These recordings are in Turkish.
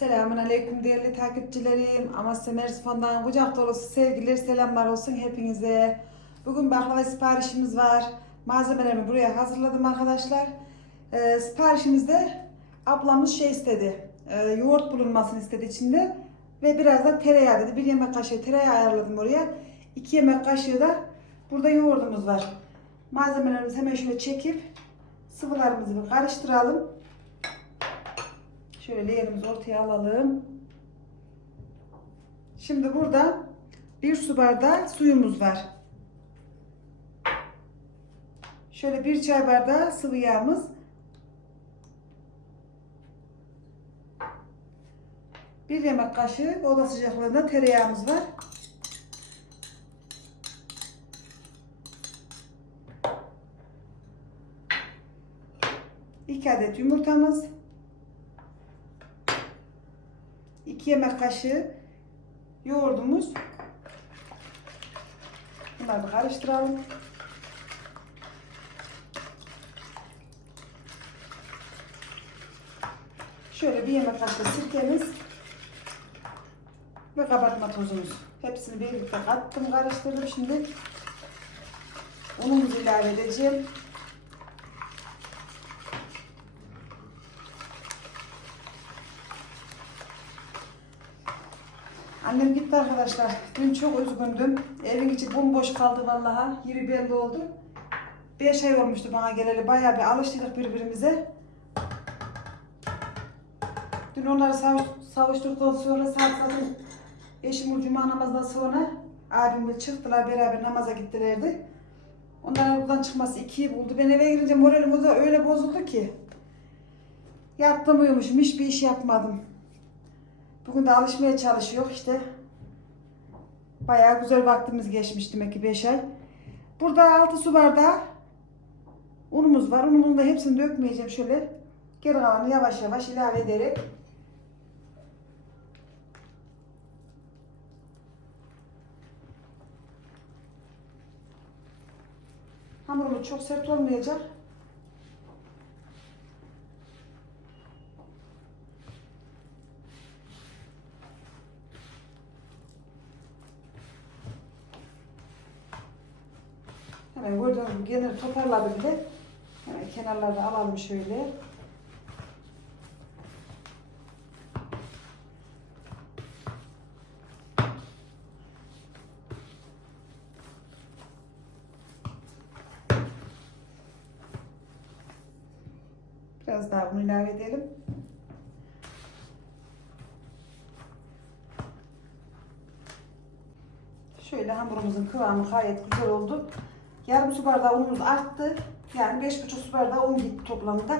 Selamun Aleyküm değerli takipçilerim. Amasya Merzifon'dan kucak dolusu sevgiler, selamlar olsun hepinize. Bugün baklava siparişimiz var. Malzemelerimi buraya hazırladım arkadaşlar. Ee, siparişimizde ablamız şey istedi. e, yoğurt bulunmasını istedi içinde. Ve biraz da tereyağı dedi. Bir yemek kaşığı tereyağı ayarladım oraya. İki yemek kaşığı da burada yoğurdumuz var. Malzemelerimizi hemen şöyle çekip sıvılarımızı karıştıralım. Şöyle leğenimizi ortaya alalım. Şimdi burada bir su bardağı suyumuz var. Şöyle bir çay bardağı sıvı yağımız. Bir yemek kaşığı oda sıcaklığında tereyağımız var. İki adet yumurtamız. 2 yemek kaşığı yoğurdumuz. Bunları karıştıralım. Şöyle bir yemek kaşığı sirkemiz ve kabartma tozumuz. Hepsini birlikte kattım, karıştırdım. Şimdi unumuzu ilave edeceğim. Annem gitti arkadaşlar. Dün çok üzgündüm. Evin içi bomboş kaldı vallahi. Yeri belli oldu. 5 ay olmuştu bana geleli. Bayağı bir alıştık birbirimize. Dün onları savuş, savuşturduktan sonra saat zaten eşim cuma namazından sonra abimle çıktılar beraber namaza gittilerdi. Onların buradan çıkması ikiyi buldu. Ben eve girince moralim o da öyle bozuldu ki. Yattım uyumuşum. Hiçbir iş yapmadım. Bugün de alışmaya çalışıyor işte. Bayağı güzel vaktimiz geçmiş demek ki 5 ay. Burada 6 su bardağı unumuz var. Unumuzun da hepsini dökmeyeceğim şöyle. Geri kalanı yavaş yavaş ilave ederek. Hamurumuz çok sert olmayacak. Hemen gördüğünüz gibi genel toparlabildi. Hemen kenarlarda alalım şöyle. Biraz daha bunu ilave edelim. Şöyle hamurumuzun kıvamı gayet güzel oldu. Yarım su bardağı unumuz arttı. Yani beş buçuk su bardağı un gitti toplamda.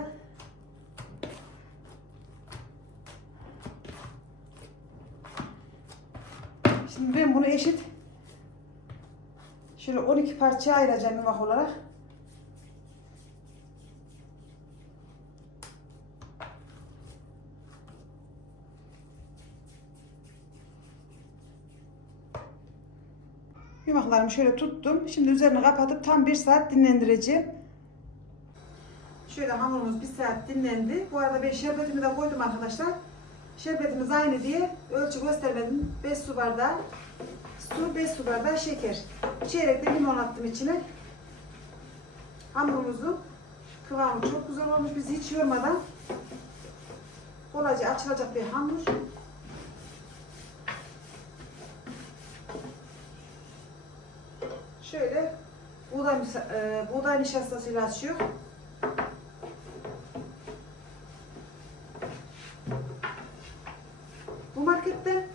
Şimdi ben bunu eşit şöyle 12 parçaya ayıracağım yumak olarak. Yumaklarımı şöyle tuttum. Şimdi üzerini kapatıp tam bir saat dinlendireceğim. Şöyle hamurumuz bir saat dinlendi. Bu arada ben şerbetimi de koydum arkadaşlar. Şerbetimiz aynı diye ölçü göstermedim. 5 su bardağı su, 5 su bardağı şeker. Çeyrek de limon attım içine. Hamurumuzun kıvamı çok güzel olmuş. Biz hiç yormadan kolayca açılacak bir hamur. Buğday, e, buğday nişastasıyla açıyor. Bu marketten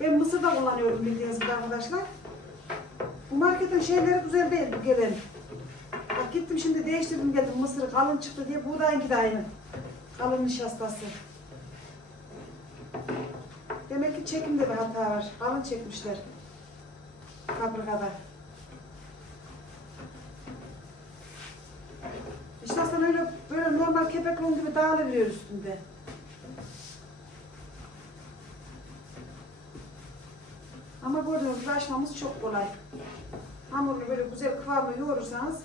ben Mısır'da kullanıyorum bildiğiniz gibi arkadaşlar. Bu marketin şeyleri güzel değil bu gelen. Bak gittim şimdi değiştirdim geldim Mısır'ı kalın çıktı diye buğdayınki de aynı. Kalın nişastası. Demek ki çekimde bir hata var. Kalın çekmişler. Fabrikada. İşte aslında öyle böyle normal kepek un gibi dağılıveriyor üstünde. Ama gibi açmamız çok kolay. Hamurunu böyle güzel kıvamlı yoğurursanız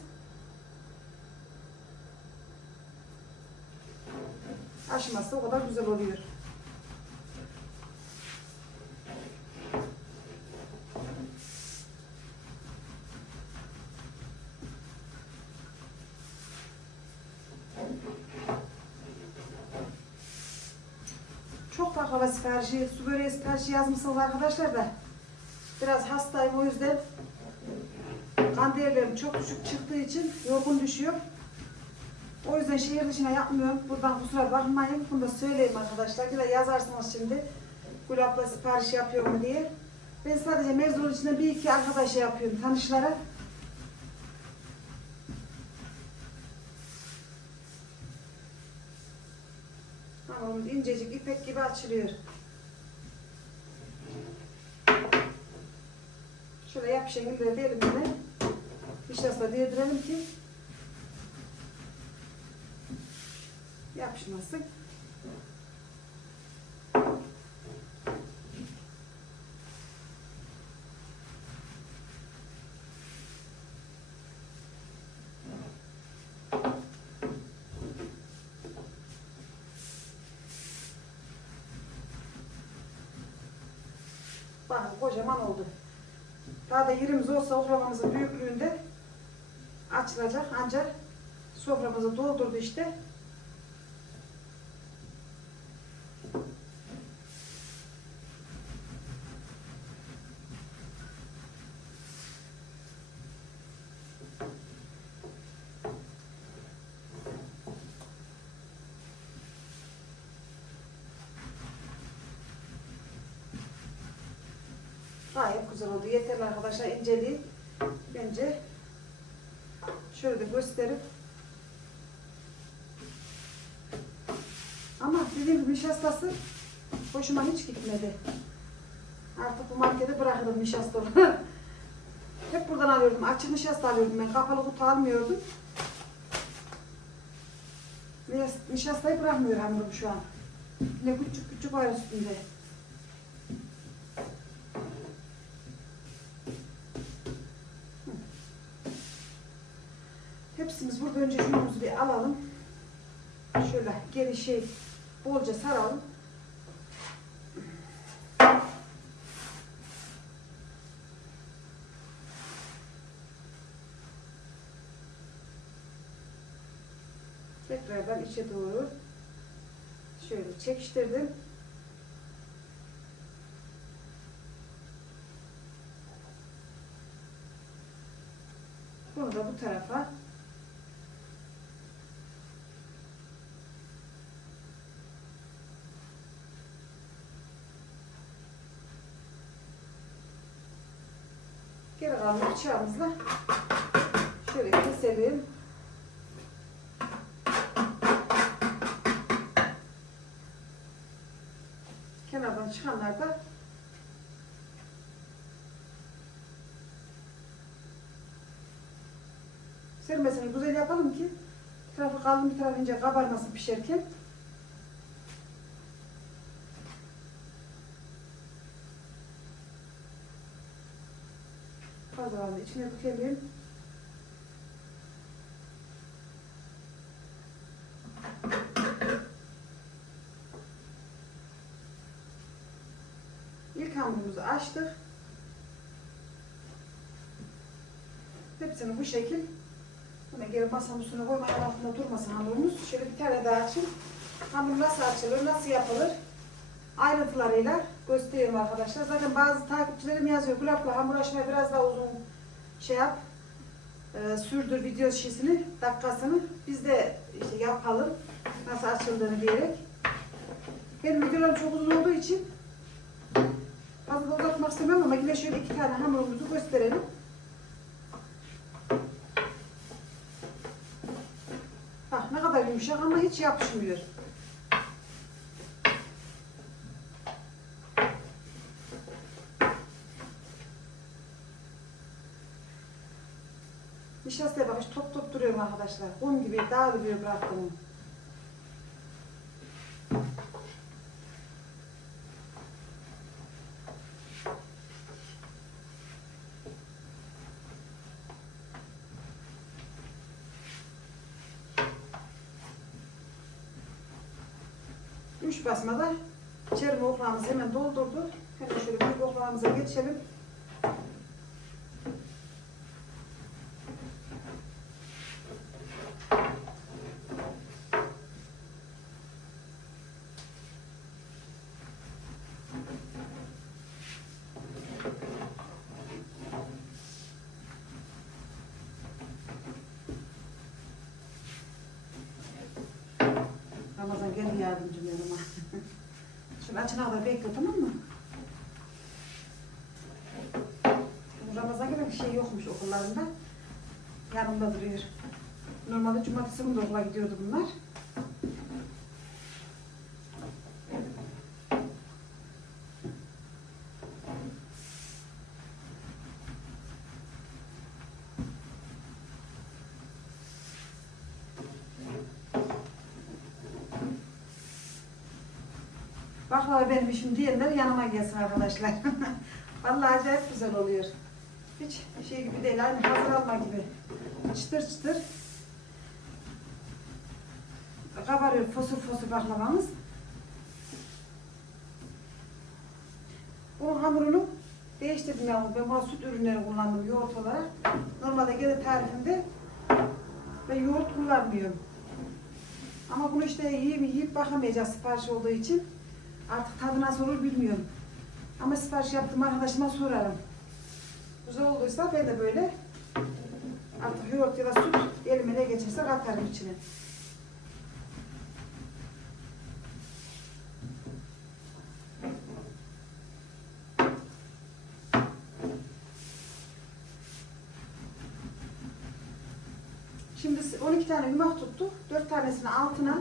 aşması o kadar güzel oluyor. Baklava siparişi, su böreği siparişi yazmışsınız arkadaşlar da. Biraz hastayım o yüzden kan değerlerim çok düşük çıktığı için yorgun düşüyor. O yüzden şehir dışına yapmıyorum. Buradan kusura bakmayın. Bunu da söyleyeyim arkadaşlar. Bir de yazarsınız şimdi. Gül abla sipariş yapıyor mu diye. Ben sadece mevzunun içinde bir iki arkadaşa yapıyorum. Tanışlara. Hamurumuz incecik ipek gibi açılıyor. Şöyle yap şekilde yine. Nişasta değdirelim ki yapışmasın. Bakın kocaman oldu. Daha da yerimiz olsa soframızın büyüklüğünde açılacak ancak soframızı doldurdu işte. Gayet güzel oldu. Yeterli arkadaşlar inceliği. Bence şöyle gösterip ama dediğim gibi nişastası hoşuma hiç gitmedi. Artık bu markete bırakırım nişastalı. Hep buradan alıyordum. Açık nişasta alıyordum ben. Kapalı kutu almıyordum. Nişast- Nişastayı bırakmıyor hamurum şu an. Ne küçük küçük var üstünde. Geri şey bolca saralım. Tekrardan içe doğru şöyle çekiştirdim. Bunu da bu tarafa Geri kalan bıçağımızla şöyle keselim. Kenardan çıkanlar da sermesini güzel yapalım ki bir tarafı kalın bir tarafı ince kabarmasın pişerken. Fazlalarını içine dökelim. İlk hamurumuzu açtık. Hepsini bu şekil Buna geri masanın üstüne koymanın altında durmasın hamurumuz. Şöyle bir tane daha açayım. Hamur nasıl açılır, nasıl yapılır ayrıntılarıyla göstereyim arkadaşlar. Zaten bazı takipçilerim yazıyor. Kulakla hamur açmaya biraz daha uzun şey yap. e, sürdür video şişini, dakikasını. Biz de işte yapalım. Nasıl açıldığını diyerek. Benim videolarım çok uzun olduğu için fazla da uzatmak istemiyorum ama yine şöyle iki tane hamurumuzu gösterelim. Bak ne kadar yumuşak ama hiç yapışmıyor. Nişastaya bak hiç top top duruyorum arkadaşlar. Un gibi dağılıyor bıraktım. Üç basmada çerme oklağımızı hemen doldurdu. Hemen şöyle büyük oklağımıza geçelim. Geldi yardımcım yanıma. Şunu açana kadar bekle tamam mı? Ramazan gibi bir şey yokmuş okullarında. Yanımda duruyor. Normalde cumartesi günü okula gidiyordu bunlar. Baklava benim işim diyenler yanıma gelsin arkadaşlar. Vallahi acayip güzel oluyor. Hiç şey gibi değil, aynı hazır alma gibi. Çıtır çıtır. Kabarıyor fosur fosur baklavamız. Bunun hamurunu değiştirdim yalnız. Ben buna süt ürünleri kullandım yoğurt olarak. Normalde gene tarifimde ben yoğurt kullanmıyorum. Ama bunu işte yiyip yiyip bakamayacağız sipariş olduğu için. Artık tadı nasıl olur bilmiyorum. Ama sipariş yaptım arkadaşıma sorarım. Güzel olduysa ben de böyle artık yoğurt ya da süt elime ne geçerse katarım içine. Şimdi 12 tane yumak tuttuk. 4 tanesini altına,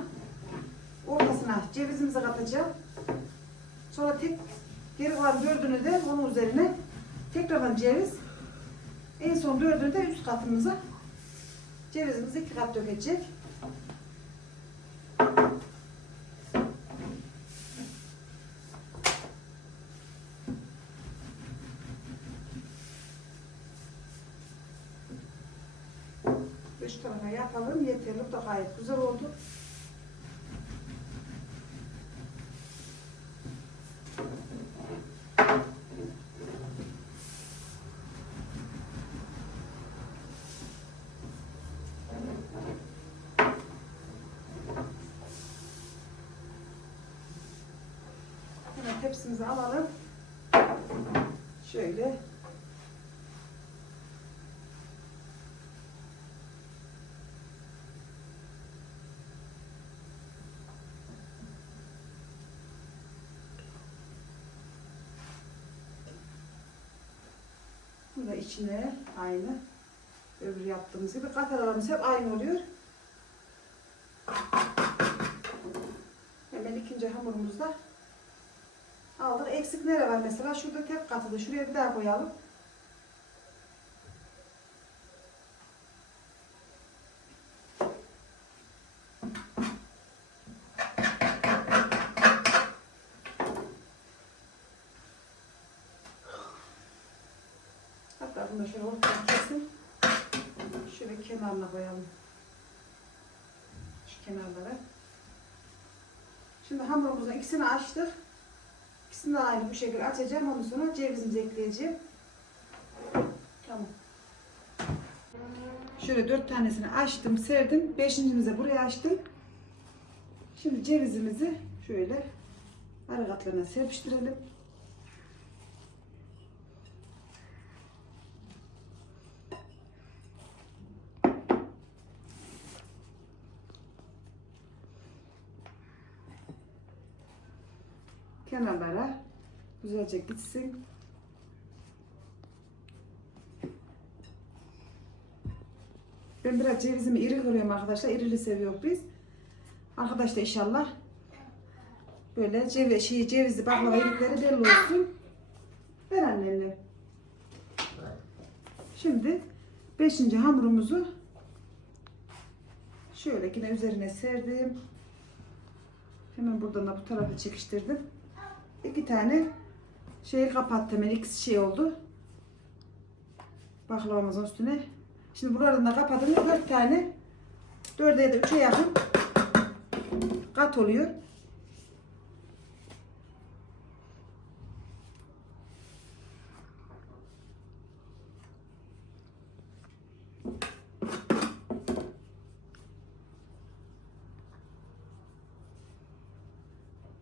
ortasına cevizimizi katacağım. Sonra tek geri kalan dördünü de onun üzerine tekrardan ceviz. En son dördünü de üst katımıza cevizimizi iki kat dökecek. Üç tarafa yapalım yeterli. Bu da gayet güzel oldu. Hemen tepsimizi alalım. Şöyle. Bu da içine aynı. Öbür yaptığımız gibi kataralarımız hep aynı oluyor. Hemen ikinci hamurumuzda aldık. Eksik nere var mesela? Şurada tek katıda. Şuraya bir daha koyalım. Hatta bunu şöyle ortaya kesin. Şöyle kenarına koyalım. Şu kenarlara. Şimdi hamurumuzun ikisini açtık. İkisini de aynı bu şekilde açacağım. Ondan sonra cevizimizi ekleyeceğim. Tamam. Şöyle dört tanesini açtım, serdim. Beşincimizi buraya açtım. Şimdi cevizimizi şöyle ara katlarına serpiştirelim. kenarlara güzelce gitsin. Ben biraz cevizimi iri kırıyorum arkadaşlar. İrili seviyoruz biz. Arkadaş da inşallah böyle ceviz, şey, cevizli baklava ilikleri belli olsun. Ver annemle. Şimdi beşinci hamurumuzu şöyle yine üzerine serdim. Hemen buradan da bu tarafa çekiştirdim. İki tane şeyi kapattım. İkisi şey oldu. Baklavamızın üstüne. Şimdi buralarını da kapadım. Dört tane. Dörde ya da üçe yakın kat oluyor.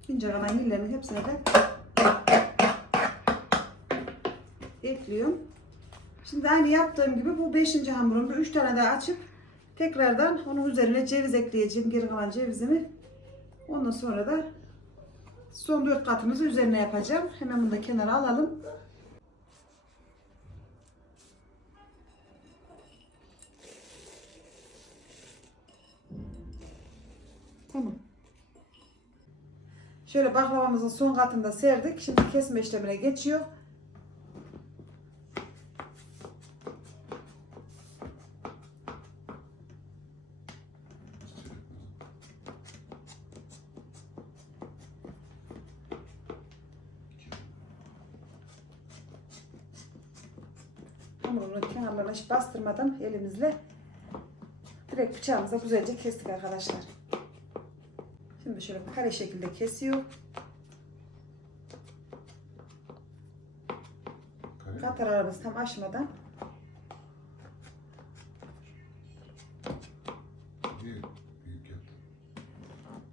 İnce kalan yerlerin hepsine de ekliyorum. Şimdi aynı yaptığım gibi bu 5. hamurumda 3 tane daha açıp tekrardan onun üzerine ceviz ekleyeceğim. Geri kalan cevizimi Ondan sonra da son dört katımızı üzerine yapacağım. Hemen bunu da kenara alalım. Tamam. Şöyle baklavamızın son katında serdik. Şimdi kesme işlemine geçiyor. Hiç bastırmadan elimizle direkt bıçağımızla güzelce kestik arkadaşlar. Şimdi şöyle kare şekilde kesiyor. Katar arabası tam aşmadan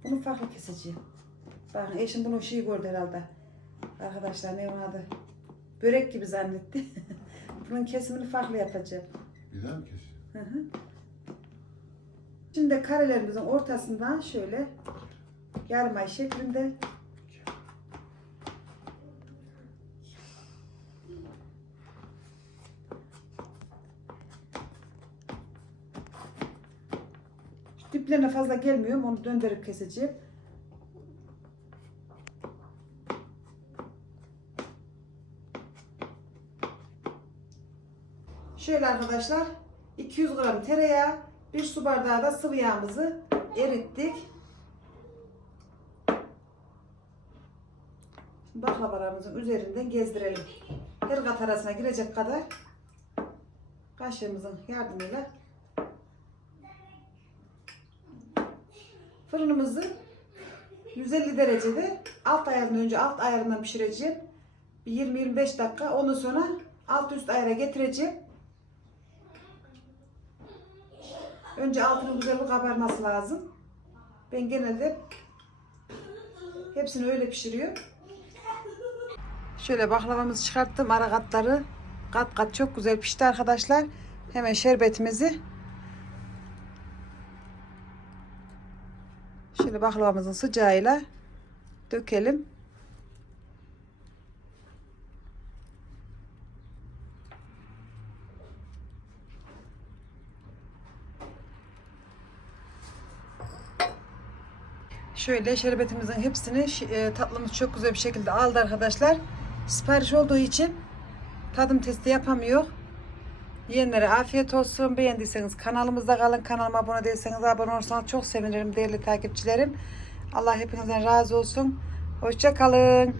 bunu farklı keseceğim. Bakın eşim bunu şey gördü herhalde. Arkadaşlar ne vardı? Börek gibi zannetti. Bunun kesimini farklı yapacağım. Bir daha mı kesiyorsun? Hı hı. Şimdi karelerimizin ortasından şöyle yarım ay şeklinde diplerine fazla gelmiyorum. Onu döndürüp keseceğim. Şöyle arkadaşlar 200 gram tereyağı, bir su bardağı da sıvı yağımızı erittik. Baklavalarımızın üzerinden gezdirelim. Her kat arasına girecek kadar kaşığımızın yardımıyla fırınımızı 150 derecede alt ayarından önce alt ayarından pişireceğim. Bir 20-25 dakika. Ondan sonra alt üst ayara getireceğim. Önce altının güzel bir kabarması lazım. Ben genelde hepsini öyle pişiriyorum. Şöyle baklavamızı çıkarttım. Ara katları kat kat çok güzel pişti arkadaşlar. Hemen şerbetimizi Şöyle baklavamızın sıcağıyla dökelim. Şöyle şerbetimizin hepsini e, tatlımız çok güzel bir şekilde aldı arkadaşlar. Sipariş olduğu için tadım testi yapamıyor. Yiyenlere afiyet olsun. Beğendiyseniz kanalımızda kalın. Kanalıma abone değilseniz abone olursanız çok sevinirim değerli takipçilerim. Allah hepinizden razı olsun. Hoşça kalın.